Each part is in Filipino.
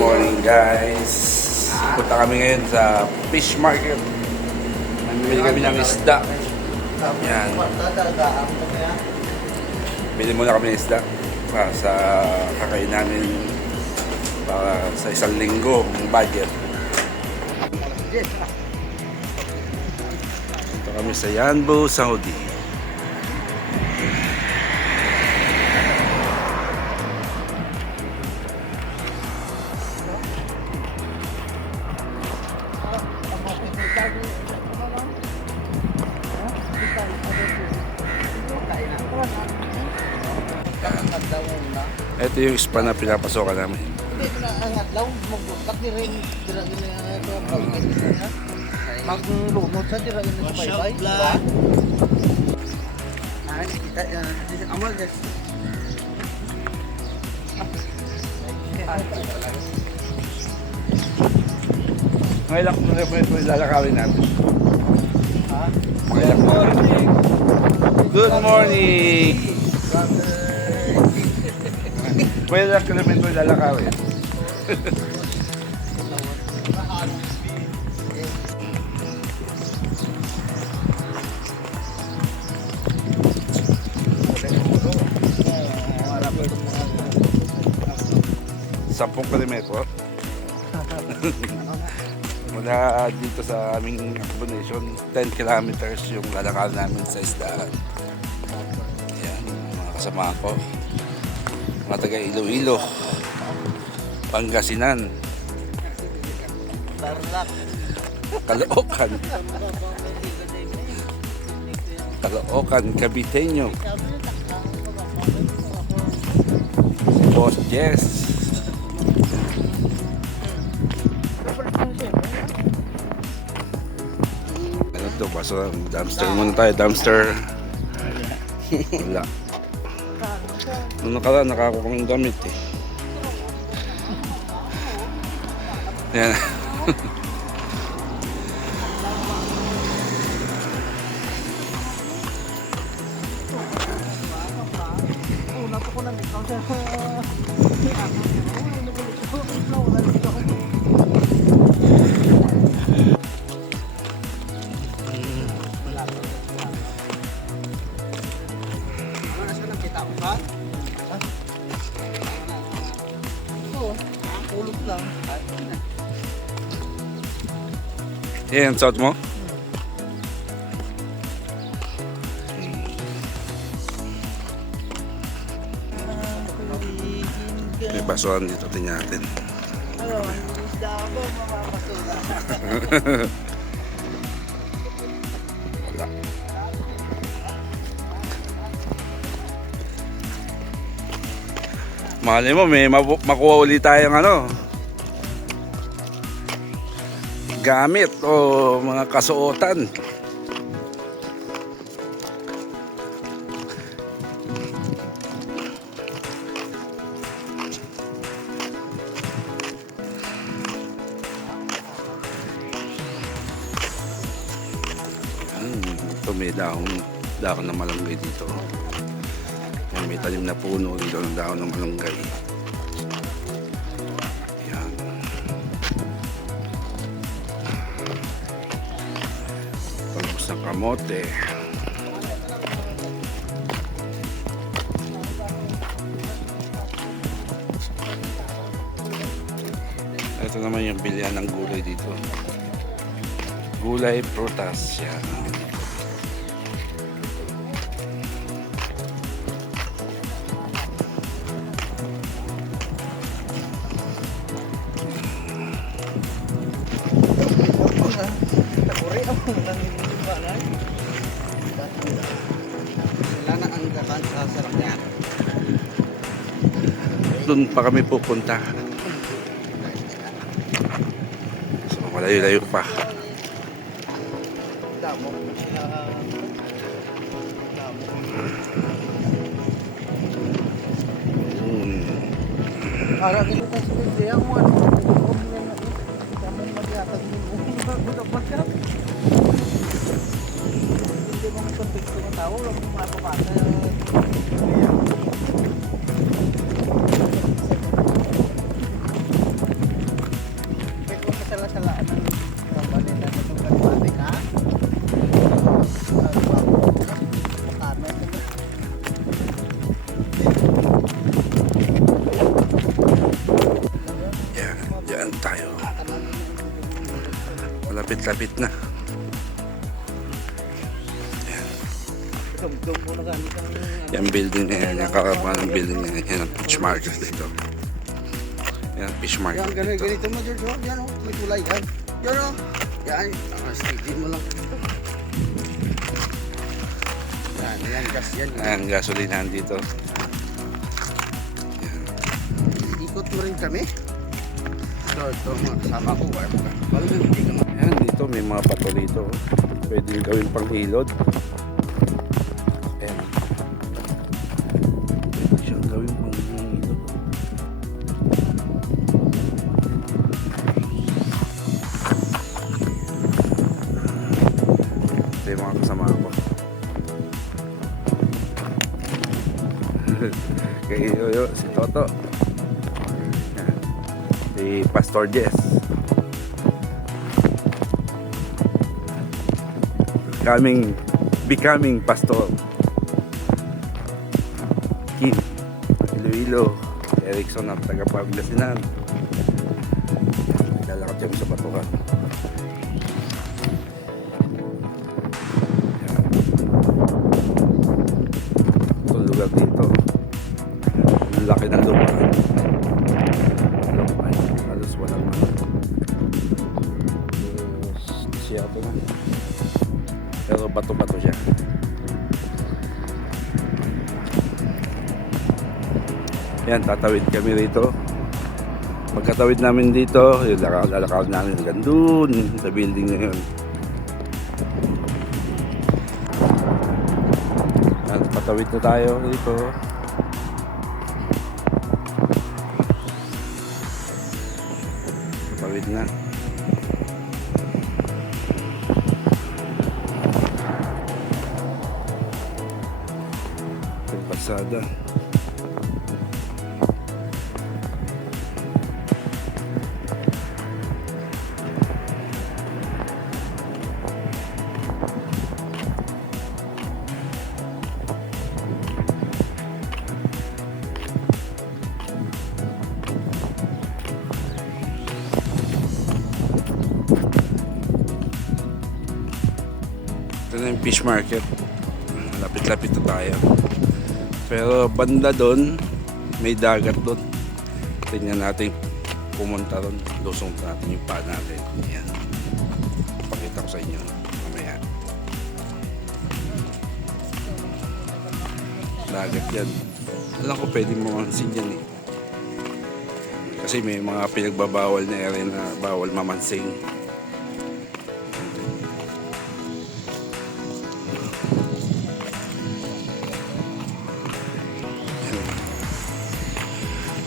morning guys. Punta kami ngayon sa fish market. Bili kami ng isda. Yan. Bili muna kami ng isda para sa kakain namin para sa isang linggo ng budget. Punta kami sa Yanbu, Saudi. Ito yung spa na pinapasokan namin. Maglunod sa dira ini sa baybay. Ay, kita amal guys. Ngayon lang kung lalakawin natin. Ha? Ngayon lang. Good morning! Ngayon lang kung lalakawin. Sampung kilometro. Mula dito sa aming accommodation, 10 kilometers yung lalakad namin sa isdaan. Ayan, mga kasama ko. Mga taga Iloilo, Pangasinan, Caloocan, Caviteño, si Boss Jess. Ano to? Paso dumpster muna tayo. Dumpster. Wala. Nung nakaraan, nakakuha kong damit eh. Yan. Yan, suot mo? May basuhan dito, tingnan natin. Wala. Malay mo, may makuha ulit tayong ano, gamit o mga kasuotan. Ito may dahon ng malunggay dito. May talim na puno dito ng dahon ng malunggay. Ng kamote. Ito naman yung bilihan ng gulay dito. Gulay, prutas. Yan. Doon pa kami pupunta. So malayo-layo pa. Para dito sa siya mo ano. Kamu magyatag mo. Budak-budak. Hindi mo kontek ng tao, lang mapapasa. Lapit-lapit na. Dugtong muna gamit ang Yung building na yan, yung kakapan ng building na yan, yan ang fish market dito. Yan ang fish market yan, dito. ganito mo, George. Oh. Yan, oh. May tulay. Yan. Yan, oh. Yan. Steady mo lang. Yan, yan, gas yan. Ang gasolinahan dito. Ikot mo rin kami. Ito, mga kasama ko. Parang hindi ka Yan, dito may mga pato dito. Pwede gawin pang hilod. Ayan. Pwede siyang gawin pang hilod. Ito yung mga kasama ko. Kay Yoyo, si Toto. Yan. Si Pastor Jess. Becoming pastor. Kim Iloilo Erickson at taga Pangasinan. Naglalakad kami sa batuhan. Yan. Itong lugar dito, ang laki ng lupa. Halos walang siya ito na. Pero bato-bato siya. Yan, tatawid kami rito. Pagkatawid namin dito, yung lalakad namin hanggang dun sa building na yun. Yan, patawid na tayo dito. Patawid na. Pasada. Ito na yung fish market. Lapit-lapit na tayo. Pero banda doon, may dagat doon. Tingnan natin pumunta doon. Lusong natin yung paa natin. Yan. Pakita ko sa inyo mamaya. Dagat yan. Alam ko pwede mo mansin yan eh. Kasi may mga pinagbabawal na area na bawal mamansing.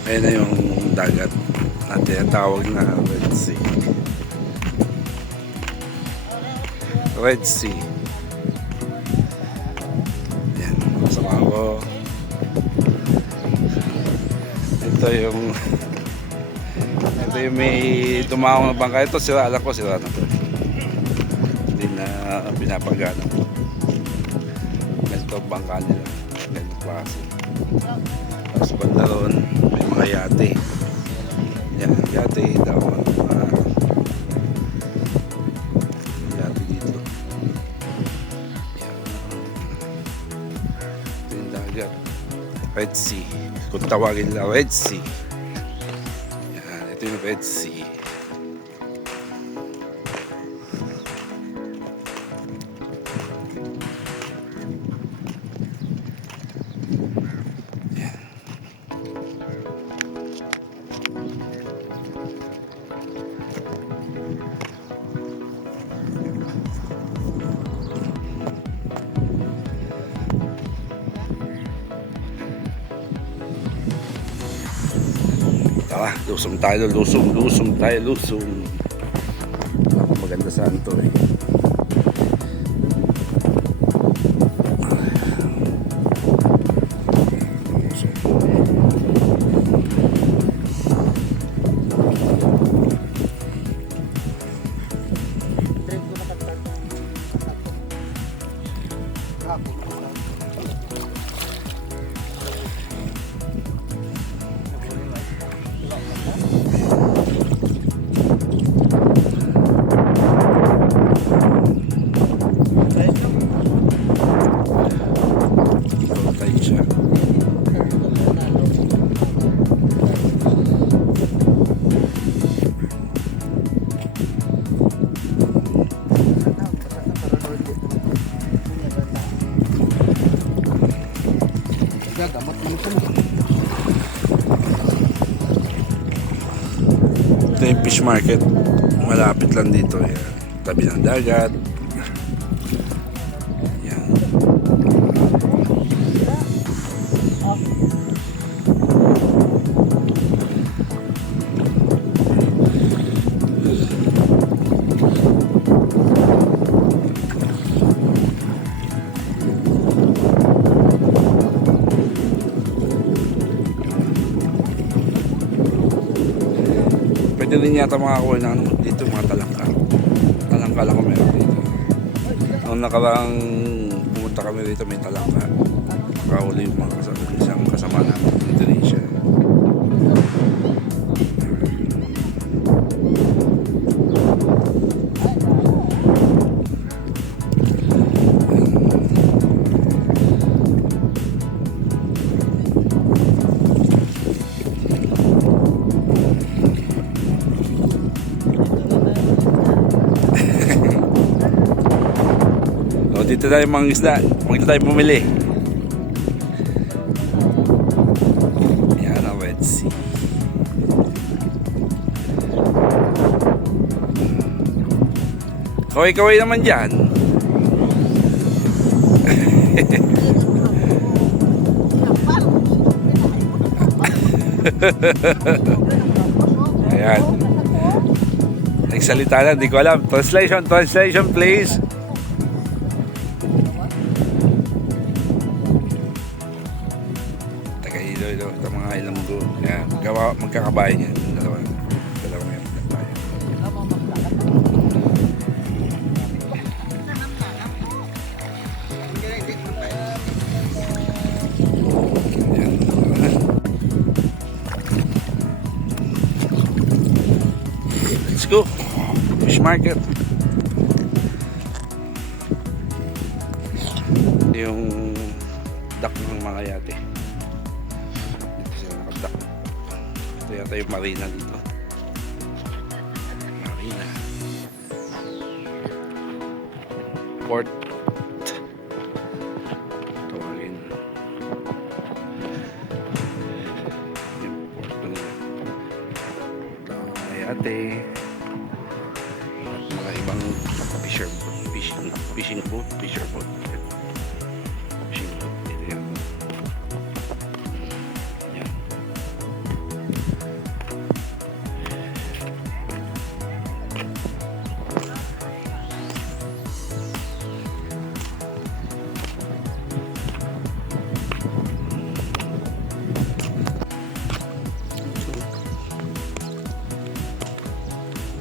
Ayan na yung dagat na tinatawag na Red Sea. Red Sea. Ayan, kasama ko. Ito yung may tumawang na bangka. Ito sira, alam ko sira na to. Hindi na pinapagana. Ito bangka nila. Ganito klase. Tapos banda ron, may mga yate. Yan, yate daw. Yate dito. Yan. Ito yung dagat. Red Sea. Kung tawagin nila Red Sea. Yan, ito yung Red Sea. Tara, lusong tayo, lusong tayo. Maganda saan to eh. gagamot man ito. Ito yung fish market. Malapit lang dito. Yan. Tabi ng dagat. Yan. Pwede rin yata makakuha ng ano, dito mga talangka. Talangka lang kung meron dito. Noong nakaraang pumunta kami dito may talangka. Nakahuli yung mga isang kasama namin sa Indonesia. O, dito tayo mga isda. Dito tayo bumili. Yan ang Red Sea. Kaway-kaway naman dyan. Ayan. Nagsalita na, di ko alam. Translation please. Taga-Iloilo, ito mga Ilonggo. Ayan, magkakabayan yan. Dalawa yan. Ayan. Let's go. Fish market. Yung dock ng mga yate. Dito sila nakadock. Ito yata yung marina dito. Marina. Port. Tawagin. Yung port na nila. Mga yate. Mga ibang fishing boat. Dito yan. Yan.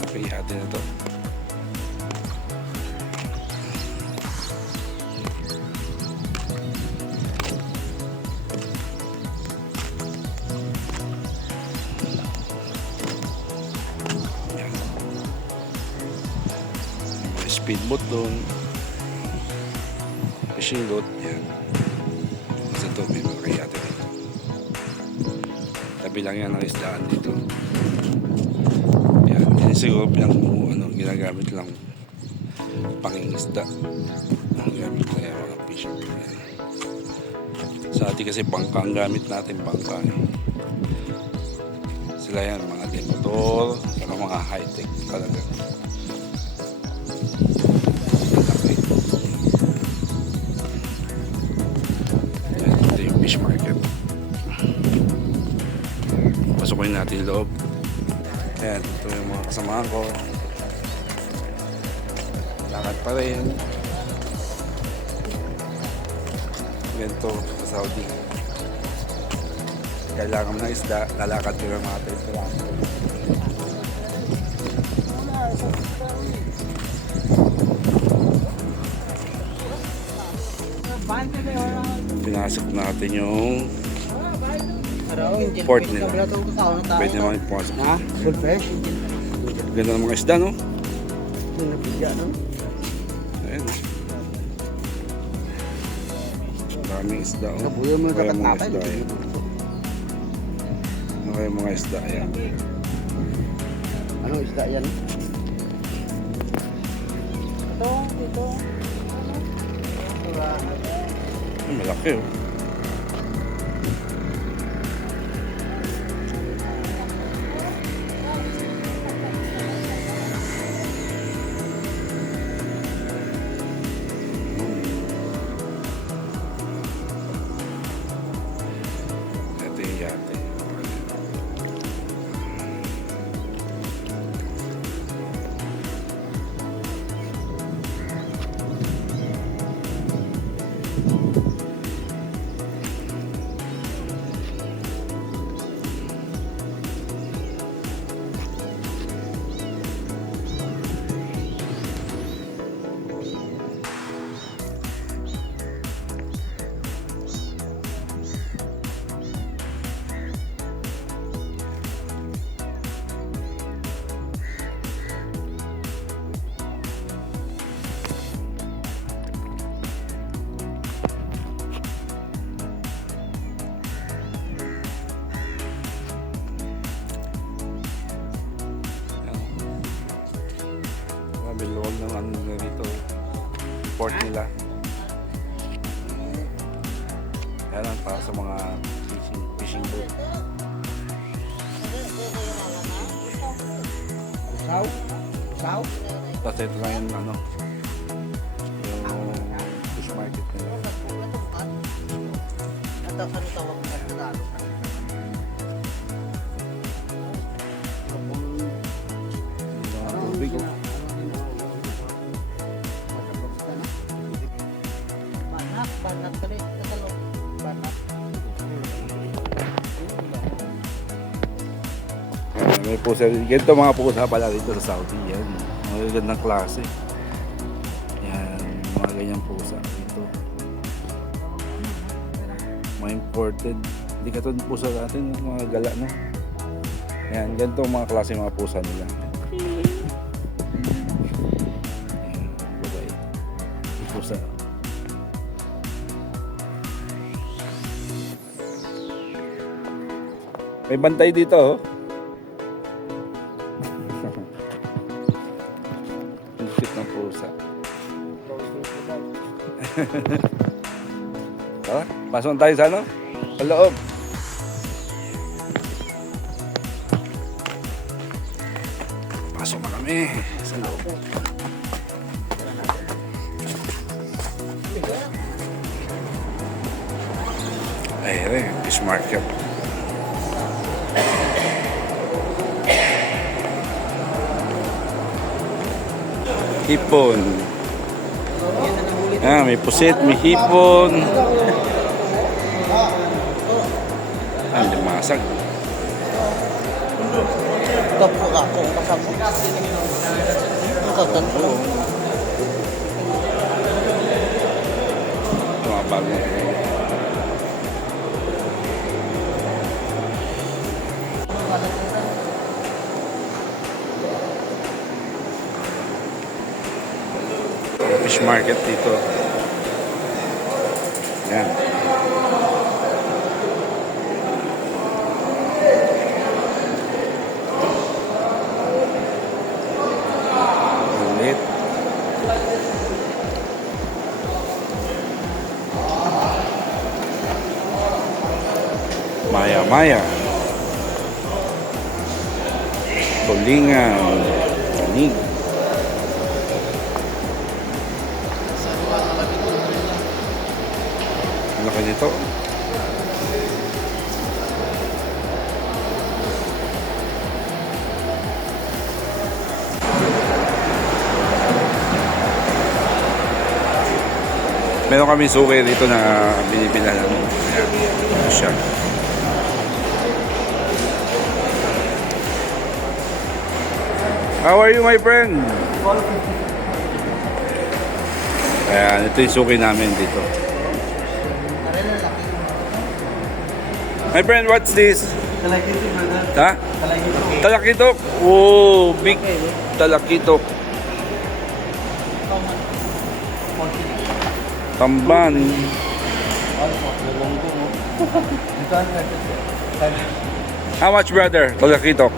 Okay, hati na to. Speedboat doon, fishing boat, yan. Kasi ito may mga kayate dito. Tabi lang yan ang isdaan dito. Yan, yan siguro ginagamit lang pangingisda. Ang gamit na yan mga fishing boat yan. Sa atin kasi bangka ang gamit natin, bangka eh. Sila yan, mga motor, mga high-tech talaga. Fish market. Pasukin natin yung loob. Ayan, ito yung mga kasamahan ko. Lakad pa rin. Ganito sa Saudi. Kailangan ng isda, lalakad ko ng mga 30 lang. Pinasok natin yung port nila. Pwede naman ipasok. Ha? Good fish? Ganda ng mga isda, no? No? Ayan. Maraming isda, oh. Kabuyo mo yung Kaya dapat mga natin. isda, ayan. Kaya mga isda, ayan. Anong isda yan? Ito. Ay, malaki, oh. tawag ng ano nila dito, port nila. Yan ang para sa mga fishing boat. Usaw? Usaw? Tapos ito lang yung ano, yung fish market nila. Ano tawag mo sa Tagalog? Yung tubig, oh. Banak kali Tagalog. Banak. May pusa, ganito mga pusa pala dito sa Saudi. Yan, mga gandang klase. Yan, mga ganyang pusa dito. Mga imported. Hindi ka ito pusa natin, mga gala, no? Yan, ganito mga klase mga pusa nila. Yan, babae. Yung pusa. May bantay dito, oh. Ang cute ng pusa. Tara, pasok tayo sa ano? Sa loob. Pasok na kami sa loob. Ayun, fish market. Hipon. Ah, may pusit, may hipon. Ah, limasag. Gapo ka kung kasabot. Ang kaganto. Mga bago. Fish market dito. Yan. Ulit. Maya-maya. Tulingan. Kanig. Laki nito. Meron kami suki dito na binibilan ng siya. How are you, my friend? Ayan, ito yung suki namin dito. My friend, what's this? Talakito, brother. Ha? Talakito. Talakitok. Oh, big talakitok. Tamban. How much, brother? Talakitok.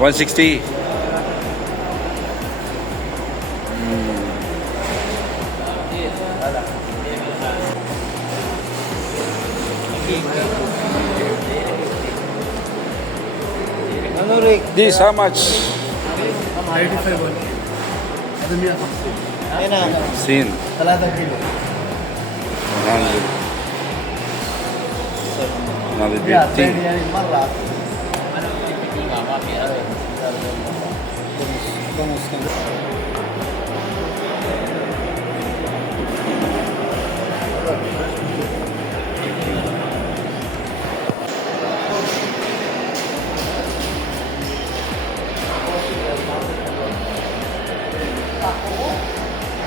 160. 160. Ano, Rick? This, how much? 35 won. Ano niya? Ayun na. Sin. Talatang kilo. 100. Yeah, 150. pwede yan yung marla.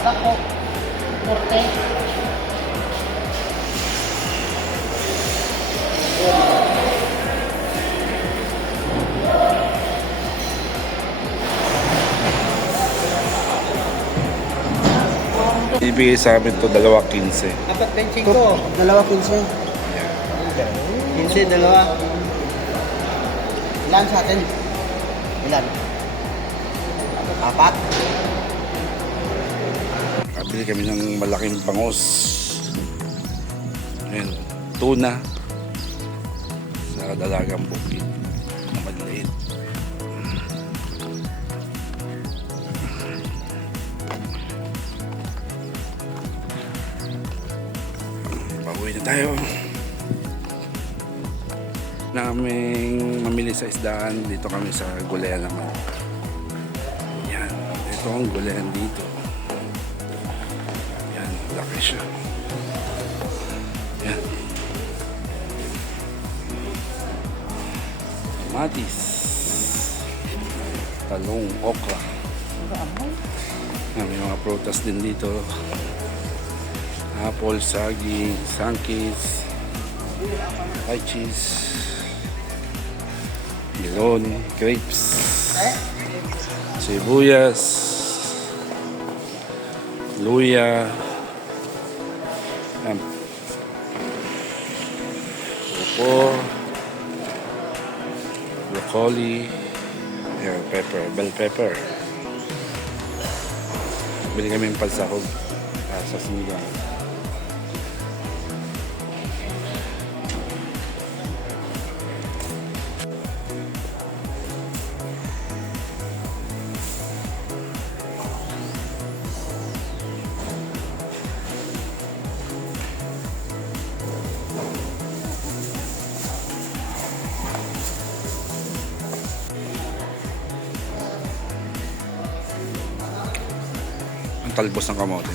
Bako. Norte. Ibigay sa amin to 2.15. Apat benching ko. Dalawa 15. 15, dalawa. Ilan sa atin? Ilan? Apat. Bili kami ng malaking bangos. Ayan, tuna sa dalagang bukid na maliit. Pauwi na tayo. Naming mamili sa isdaan. Dito kami sa Gulea naman. Yan, ito ang Gulean dito. Yan, laki siya. Yan. Kamatis. Talong, okra. Yan, may mga prutas din dito. Apple, saging, sangkis, lychees, melon, grapes, sibuyas, luya, upo, broccoli, pepper, bell pepper. Bili kami ng pansahog sa sinigang. Ang talbos ng kamote.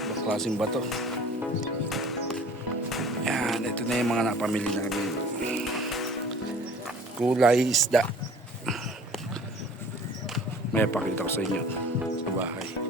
Ibang klaseng bato. Yan, ito na yung mga napamili namin. Kulay isda. May pakita ko sa inyo sa bahay.